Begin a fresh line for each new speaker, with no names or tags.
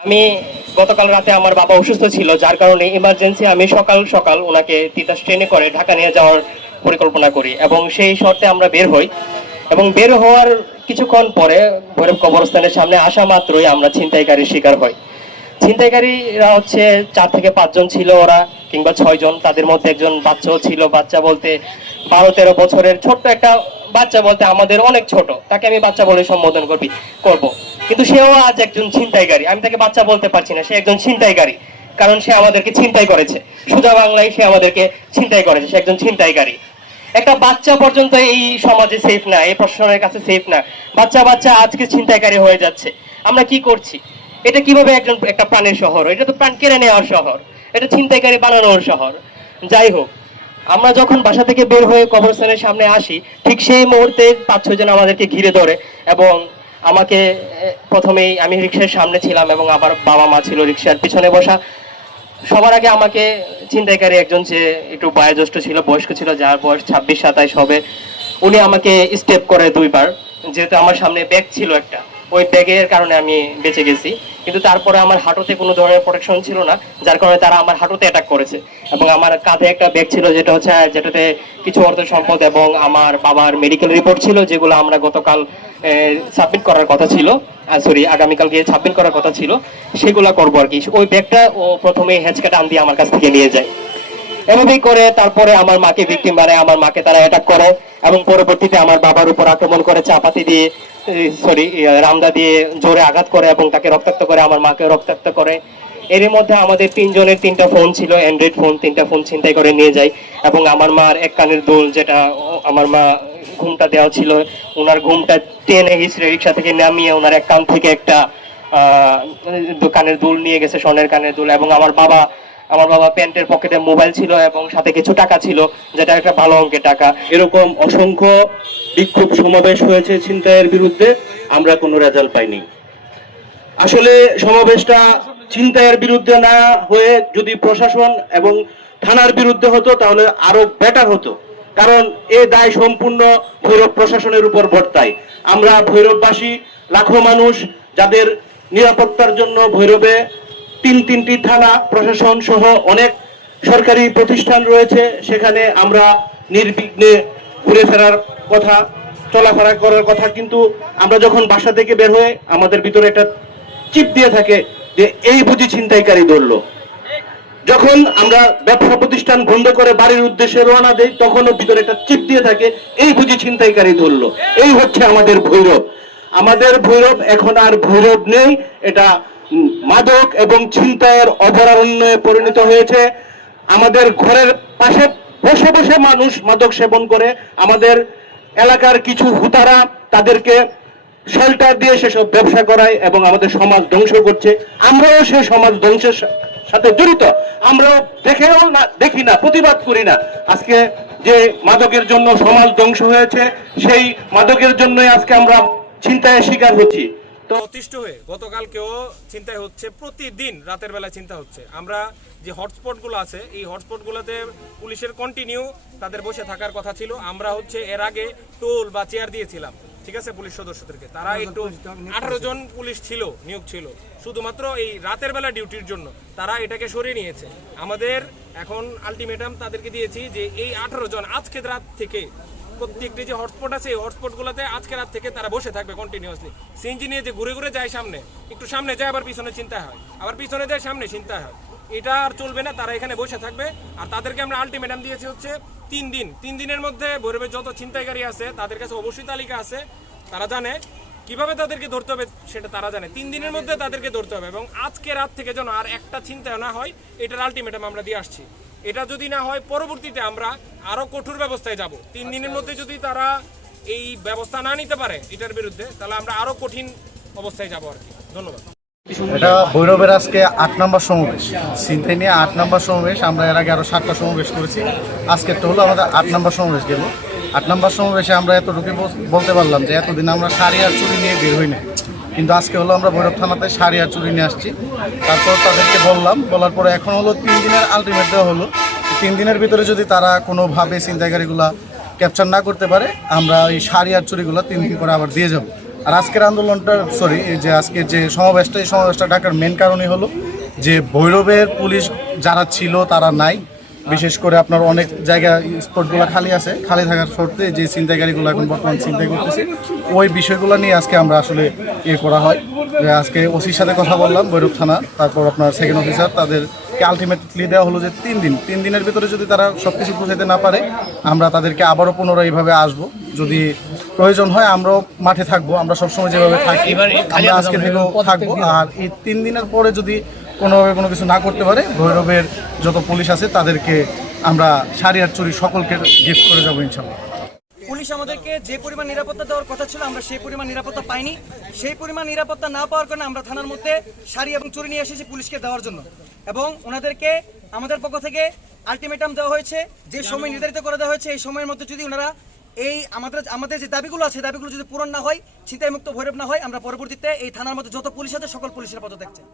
আমি গতকাল রাতে আমার বাবা অসুস্থ ছিল, যার কারণে ইমার্জেন্সি আমি সকাল সকাল ওনাকে তিতাস ট্রেনে করে ঢাকা নিয়ে যাওয়ার পরিকল্পনা করি এবং সেই শর্তে আমরা বের হই এবং বের হওয়ার কিছুক্ষণ পরে ভৈরব কবরস্থানের সামনে আসা মাত্রই আমরা ছিনতাইকারীর শিকার হই। ছিনতাইকারীরা হচ্ছে চার থেকে পাঁচজন ছিল ওরা কিংবা ছয়জন, তাদের মধ্যে একজন বাচ্চাও ছিল। বাচ্চা বলতে বারো তেরো বছরের ছোট্ট একটা বাচ্চা বলতে আমাদের অনেক ছোট, তাকে আমি বাচ্চা বলে সম্বোধন করবি করব। কিন্তু সেও আজ একজন ছিনতাইকারী। আমি তাকে বাচ্চা বলতে পারছি না, সে একজন ছিনতাইকারী, কারণ সে আমাদেরকে ছিনতাই করেছে। সোজা বাংলায় সে আমাদেরকে ছিনতাই করেছে, সে একজন ছিনতাইকারী। একটা বাচ্চা পর্যন্ত এই সমাজে সেফ না, এই প্রশাসনের কাছে সেফ না। বাচ্চা বাচ্চা আজকে ছিনতাইকারী হয়ে যাচ্ছে। আমরা কি করছি? এটা কীভাবে একজন একটা প্রাণের শহর? এটা তো প্রাণ কেড়ে নেওয়ার শহর। এটা ছিনতাইকারী বানানোর শহর। যাই হোক, আমরা যখন বাসা থেকে বের হয়ে কবরস্থানের সামনে আসি, ঠিক সেই মুহূর্তে পাঁচ ছয় জন আমাদেরকে ঘিরে ধরে এবং আমাকে প্রথমেই আমি রিক্সার সামনে ছিলাম এবং আবার বাবা মা ছিল রিক্সার পিছনে বসা। সবার আগে আমাকে ছিনতাইকারী একজন যে একটু বয়োজ্যেষ্ঠ ছিল, বয়স্ক ছিল, যার বয়স ছাব্বিশ, সাতাইশ হবে, উনি আমাকে স্টেপ করে দুইবার। যেহেতু আমার সামনে ব্যাগ ছিল একটা, ওই ব্যাগের কারণে আমি বেঁচে গেছি। কিন্তু তারপরে আমার হাঁটুতে কোনো ধরনের প্রোটেকশন ছিল না, যার কারণে তারা আমার হাঁটুতে অ্যাটাক করেছে। এবং আমার কাঁধে একটা ব্যাগ ছিল, যেটা হচ্ছে, যেটাতে কিছু অর্থ সম্পদ এবং আমার বাবার মেডিকেল রিপোর্ট ছিল, যেগুলো আমরা গতকাল সাবমিট করার কথা ছিল সরি আগামীকাল গিয়ে সাবমিট করার কথা ছিল, সেগুলা করব আর কি। ওই ব্যাগটা ও প্রথমে হেঁচকা টান দিয়ে আমার কাছ থেকে নিয়ে যায়। এভাবেই করে তারপরে আমার মাকে ভিকটিম বানায়, আমার মাকে তারা অ্যাটাক করে এবং পরবর্তীতে আমার বাবার উপর আক্রমণ করে, চাপাতি দিয়ে সরি রামদা দিয়ে জোরে আঘাত করে এবং তাকে রক্তাক্ত করে, আমার মাকে রক্তাক্ত করে। এর মধ্যে আমাদের তিনজনের তিনটা ফোন ছিল অ্যান্ড্রয়েড ফোন তিনটা ফোন ছিনতাই করে নিয়ে যায় এবং আমার মার এক কানের দুল যেটা, আমার মা ঘুমটা দেওয়া ছিল। ওনার ঘুমটা টেনে হিসড়ে রিক্সা থেকে নামিয়ে ওনার এক কান থেকে একটা কানের দুল নিয়ে গেছে, স্বর্ণের কানের দুল এবং আমার বাবা আমার বাবা প্যান্টের পকেটে মোবাইল ছিল এবং সাথে কিছু টাকা ছিল, যেটা একটা ভালো অঙ্কের টাকা।
এরকম অসংখ্য বিক্ষোভ সমাবেশ হয়েছে ছিনতাইয়ের বিরুদ্ধে, আমরা কোনো রেজাল্ট পাইনি। আসলে সমাবেশটা ছিনতাইয়ের বিরুদ্ধে না হয়ে যদি প্রশাসন এবং থানার বিরুদ্ধে হতো, তাহলে আরও বেটার হতো। কারণ এ দায় সম্পূর্ণ ভৈরব প্রশাসনের উপর বর্তায়। আমরা ভৈরববাসী, লাখো মানুষ যাদের নিরাপত্তার জন্য ভৈরবে তিন তিনটি থানা, প্রশাসন সহ অনেক সরকারি প্রতিষ্ঠান রয়েছে, সেখানে আমরা নির্বিঘ্নে ঘুরে ফেরার কথা, চলাফেরা করার কথা, কিন্তু আমরা যখন বাসা থেকে বের হয়ে আমাদের ভিতরে একটা চিপ দিয়ে থাকে যে, এই বুঝি ছিনতাইকারী ধরলো। যখন আমরা ব্যবসা প্রতিষ্ঠান বন্ধ করে বাড়ির উদ্দেশ্যে রওনা দেই, তখনও ভিতরে একটা চিপ দিয়ে থাকে, এই বুঝি ছিনতাইকারী ধরলো। এই হচ্ছে আমাদের ভৈরব। আমাদের ভৈরব এখন আর ভৈরব নেই, এটা মাদক এবং ছিনতাইয়ের অভয়ারণ্যে পরিণত হয়েছে। আমাদের ঘরের পাশে বসে বসে মানুষ মাদক সেবন করে। আমাদের এলাকার কিছু হুতারা তাদেরকে শেল্টার দিয়ে সেসব ব্যবসা করায় এবং আমাদের সমাজ ধ্বংস করছে। আমরাও সেই সমাজ ধ্বংসের সা- সাথে জড়িত। আমরা দেখেও না, দেখি না, প্রতিবাদ করি না। আজকে যে মাদকের জন্য সমাজ ধ্বংস হয়েছে, সেই মাদকের জন্যই আজকে আমরা চিন্তায় শিকার হচ্ছি। তো
অতিষ্ঠ হয়ে গতকালকেও চিন্তায় হচ্ছে, প্রতিদিন রাতের বেলা চিন্তা হচ্ছে। আমরা যে হটস্পটগুলো আছে, এই হটস্পটগুলোতে পুলিশের কন্টিনিউ তাদের বসে থাকার কথা ছিল। আমরা হচ্ছে এর আগে টোল বা চেয়ার দিয়েছিলাম। ঠিক আছে পুলিশ সদস্যদেরকে। তারা একটু আঠারো জন পুলিশ ছিল নিয়োগ ছিল। শুধুমাত্র এই রাতের বেলা ডিউটির জন্য তারা এটাকে সরিয়ে নিয়েছে। আমাদের এখন আলটিমেটাম তাদেরকে দিয়েছি যে এই আঠারো জন আজকে রাত থেকে প্রত্যেকটি যে হটস্পট আছে এই হটস্পটগুলোতে আজকে রাত থেকে তারা বসে থাকবে কন্টিনিউয়াসলি সিএনজি নিয়ে যে ঘুরে ঘুরে যায় সামনে একটু সামনে যায় আবার পিছনে চিন্তা হয়। আবার পিছনে যায় সামনে চিন্তা হয়। এটা আর চলবে না তারা এখানে বসে থাকবে। আর তাদেরকে আমরা আলটিমেটাম দিয়েছি হচ্ছে তিন দিন। তিন দিনের মধ্যে ভৈরবের যত ছিনতাইকারী আছে তাদের কাছে অবশ্যই তালিকা আছে। তারা জানে কীভাবে তাদেরকে ধরতে হবে সেটা তারা জানে। তিন দিনের মধ্যে তাদেরকে ধরতে হবে এবং আজকে রাত থেকে যেন আর একটা চিন্তা না হয় এটার আলটিমেটাম আমরা দিয়ে আসছি। এটা যদি না হয় পরবর্তীতে আমরা আরও কঠোর ব্যবস্থায় যাব। তিন দিনের মধ্যে যদি তারা এই ব্যবস্থা না নিতে পারে এটার বিরুদ্ধে তাহলে আমরা আরও কঠিন অবস্থায় যাব আর কি। ধন্যবাদ।
এটা ভৈরবের আজকে আট নম্বর সমাবেশ। সিনতে নিয়ে আট নম্বর সমাবেশ, আমরা এর আগে আরও সাতটা সমাবেশ করেছি। আজকে তো হলো আমাদের আট নম্বর সমাবেশ গেল। আট নম্বর সমাবেশে আমরা এতটুকু বল- বলতে পারলাম যে এতদিন আমরা শাড়ি আর চুরি নিয়ে বের হই না কিন্তু আজকে হলো আমরা ভৈরব থানাতে শাড়ি আর চুরি নিয়ে আসছি। তারপর তাদেরকে বললাম, বলার পরে এখন হলো তিন দিনের আলটিমেট দেওয়া হলো। তিন দিনের ভিতরে যদি তারা কোনোভাবে ছিনতাইকারীগুলা ক্যাপচার না করতে পারে, আমরা ওই শাড়ি আর চুরিগুলো তিন দিন পরে আবার দিয়ে যাব। আর আজকের আন্দোলনটা সরি যে আজকে যে সমাবেশটা, এই সমাবেশটা ডাকার মেন কারণই হলো যে ভৈরবের পুলিশ যারা ছিল তারা নাই। বিশেষ করে আপনার অনেক জায়গা স্পটগুলো খালি আছে, খালি থাকার শর্তে যে ছিনতাইকারীগুলো এখন বর্তমান ছিনতাই করতেছে, ওই বিষয়গুলো নিয়ে আজকে আমরা আসলে ইয়ে করা হয়। আজকে ওসির সাথে কথা বললাম, ভৈরব থানা, তারপর আপনার সেকেন্ড অফিসার তাদেরকে আলটিমেটলি দেওয়া হলো যে তিন দিন, তিন দিনের ভিতরে যদি তারা সব কিছু পৌঁছাতে না পারে, আমরা তাদেরকে আবারও পুনরায় এইভাবে আসব। যদি প্রয়োজন হয় আমরাও মাঠে থাকব আমরা সবসময় যেভাবে থাকি আমরা আজকে থেকেও থাকব। আর এই তিন দিনের পরে যদি কোনোভাবে কোনো কিছু না করতে পারে ভৈরবের যত পুলিশ আছে তাদেরকে আমরা শাড়ি আর চুরি সকলকে গিফট করে যাব ইনশাল্লাহ।
পুলিশ আমাদেরকে যে পরিমাণ নিরাপত্তা দেওয়ার কথা ছিল আমরা সেই পরিমাণ নিরাপত্তা পাইনি। সেই পরিমাণ নিরাপত্তা না পাওয়ার কারণে আমরা থানার মধ্যে শাড়ি এবং চুরি নিয়ে এসেছি পুলিশকে দেওয়ার জন্য। এবং ওনাদেরকে আমাদের পক্ষ থেকে আলটিমেটাম দেওয়া হয়েছে যে সময় নির্ধারিত করে দেওয়া হয়েছে এই সময়ের মধ্যে যদি ওনারা এই আমাদের আমাদের যে দাবিগুলো আছে, দাবিগুলো যদি পূরণ না হয় চিন্তায় মুক্ত ভৈরব না হয়, আমরা পরবর্তীতে এই থানার মধ্যে যত পুলিশ আছে, সকল পুলিশের পদত্যাগ চাই